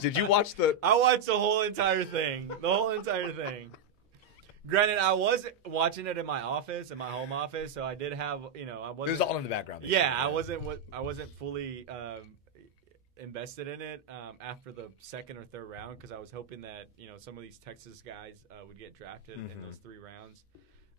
Did you watch the? I watched the whole entire thing. Granted, I was watching it in my office, in my home office, so I did have, I wasn't. It was all in the background. Yeah, I wasn't fully invested in it after the second or third round because I was hoping that some of these Texas guys would get drafted in those 3 rounds.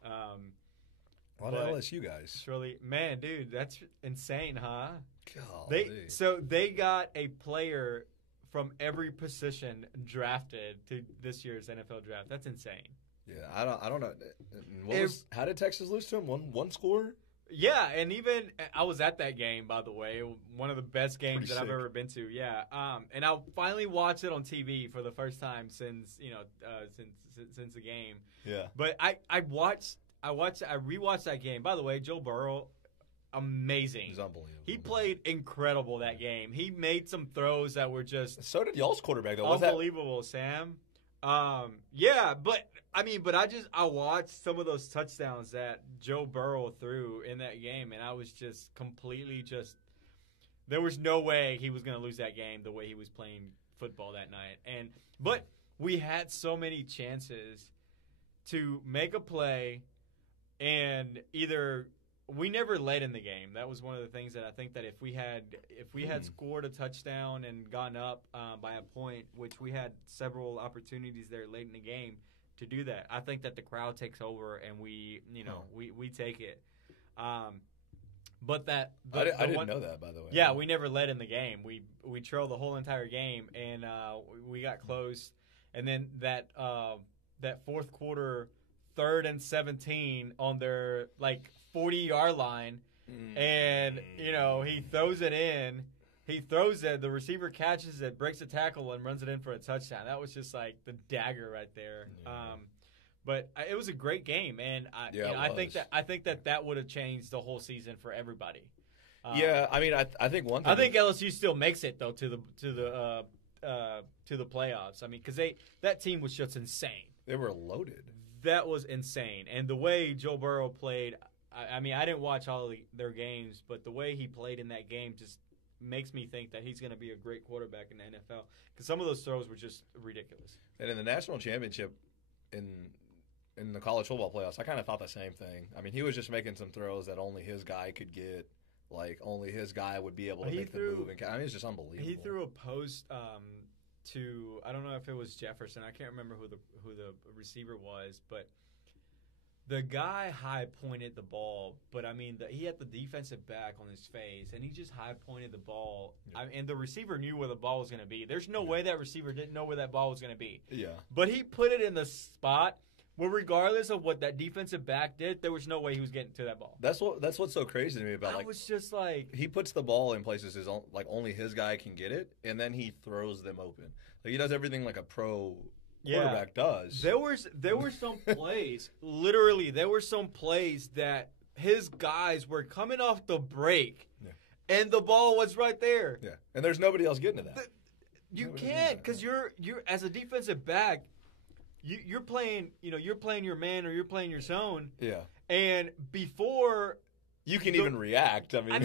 A lot of LSU guys. Surely, man, dude, that's insane, huh? Golly. They got a player from every position drafted to this year's NFL draft. That's insane. Yeah, I don't know. How did Texas lose to him? One score? Yeah, and even I was at that game, by the way. One of the best games that I've ever been to. Yeah, and I finally watched it on TV for the first time since since the game. Yeah, but I rewatched that game. By the way, Joe Burrow, amazing. He's unbelievable. He played incredible that game. He made some throws that were just so did y'all's quarterback though. Unbelievable, Sam. Yeah, but I watched some of those touchdowns that Joe Burrow threw in that game, and I was just completely there was no way he was going to lose that game the way he was playing football that night. But we had so many chances to make a play, and either we never led in the game. That was one of the things that I think that if we had scored a touchdown and gone up by a point, which we had several opportunities there late in the game to do that, I think that the crowd takes over and we take it. But I didn't know that, by the way. Yeah, we never led in the game. We trailed the whole entire game, and we got close. And then that fourth quarter, 3rd and 17 on their 40-yard line, and he throws it in. He throws it. The receiver catches it, breaks a tackle, and runs it in for a touchdown. That was just the dagger right there. Yeah. But it was a great game, and I think that would have changed the whole season for everybody. Yeah, I mean, I think one thing. I think LSU still makes it though to the playoffs. I mean, because that team was just insane. They were loaded. That was insane, and the way Joe Burrow played. I mean, I didn't watch all of their games, but the way he played in that game just makes me think that he's going to be a great quarterback in the NFL because some of those throws were just ridiculous. And in the national championship, in the college football playoffs, I kind of thought the same thing. I mean, he was just making some throws that only his guy could get. Only his guy would be able to make the move. I mean, it's just unbelievable. He threw a post to, I don't know if it was Jefferson. I can't remember who the receiver was, but the guy high-pointed the ball. But, I mean, he had the defensive back on his face, and he just high-pointed the ball. Yeah. And the receiver knew where the ball was going to be. There's no way that receiver didn't know where that ball was going to be. Yeah. But he put it in the spot where regardless of what that defensive back did, there was no way he was getting to that ball. That's what's so crazy to me about I was just he puts the ball in places only his guy can get it, and then he throws them open. He does everything like a pro quarterback does. There were some plays, literally there were some plays that his guys were coming off the break, and the ball was right there. Yeah, and there's nobody else getting to that. You can't because you're as a defensive back. You're playing your man or you're playing your zone. Yeah. And before you can even react, I mean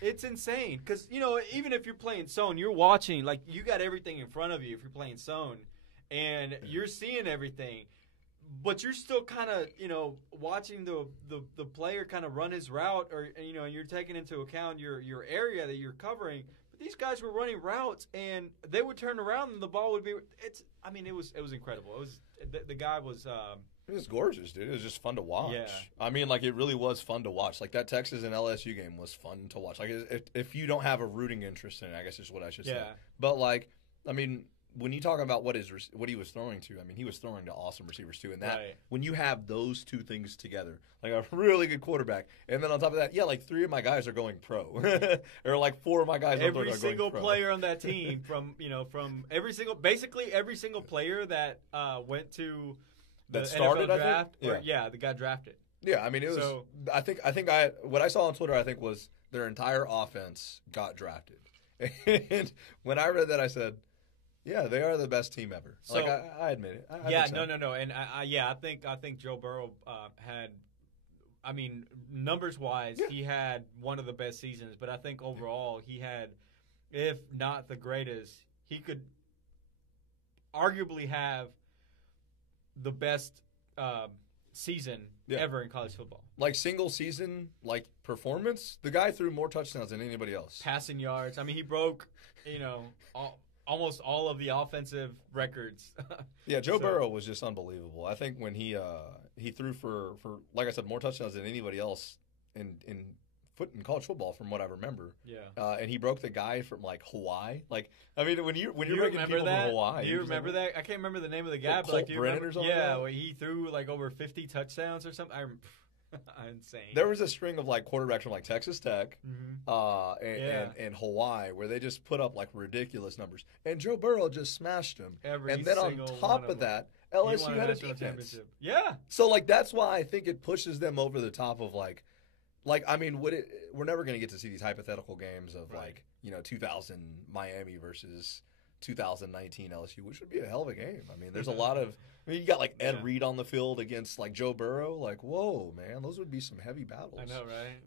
it's insane because even if you're playing zone, you're watching you got everything in front of you if you're playing zone, and you're seeing everything, but you're still kind of watching the player kind of run his route, or you're taking into account your area that you're covering. These guys were running routes, and they would turn around, and the ball would be. It was incredible. It was the guy was. It was gorgeous, dude. It was just fun to watch. Yeah. I mean, it really was fun to watch. That Texas and LSU game was fun to watch. If you don't have a rooting interest in it, I guess is what I should say. But I mean, when you talk about what he was throwing to, I mean, he was throwing to awesome receivers too. And that when you have those two things together, a really good quarterback, and then on top of that, 3 of my guys are going pro, or 4 of my guys are going pro. Every single player on that team, from every single player that went to the NFL draft, that got drafted. Yeah, I mean, it was. So, I think what I saw on Twitter, I think, was their entire offense got drafted, and when I read that, I said. Yeah, they are the best team ever. So, I admit it. No, and I think Joe Burrow had, I mean, numbers wise, he had one of the best seasons. But I think overall he had, if not the greatest, he could arguably have the best season ever in college football. Like single season, like performance, the guy threw more touchdowns than anybody else. Passing yards. I mean, he broke, almost all of the offensive records. Yeah, Joe Burrow was just unbelievable. I think when he threw for like I said, more touchdowns than anybody else in college football, from what I remember. Yeah. And he broke the guy from like Hawaii. Like, I mean, when you're breaking people from Hawaii. Do you remember that? I can't remember the name of the guy, like but like, do you remember? Or something Yeah, he threw like over 50 touchdowns or something. Insane. There was a string of like quarterbacks from like Texas Tech, mm-hmm. and Hawaii where they just put up like ridiculous numbers, and Joe Burrow just smashed them. And then on top of that, LSU had a defense. Yeah. So like that's why I think it pushes them over the top of like I mean, we're never going to get to see these hypothetical games of like 2000 Miami versus 2019 LSU, which would be a hell of a game. I mean, there's a lot of. I mean, you got like Ed Reed on the field against like Joe Burrow. Like, whoa, man, those would be some heavy battles. I know, right?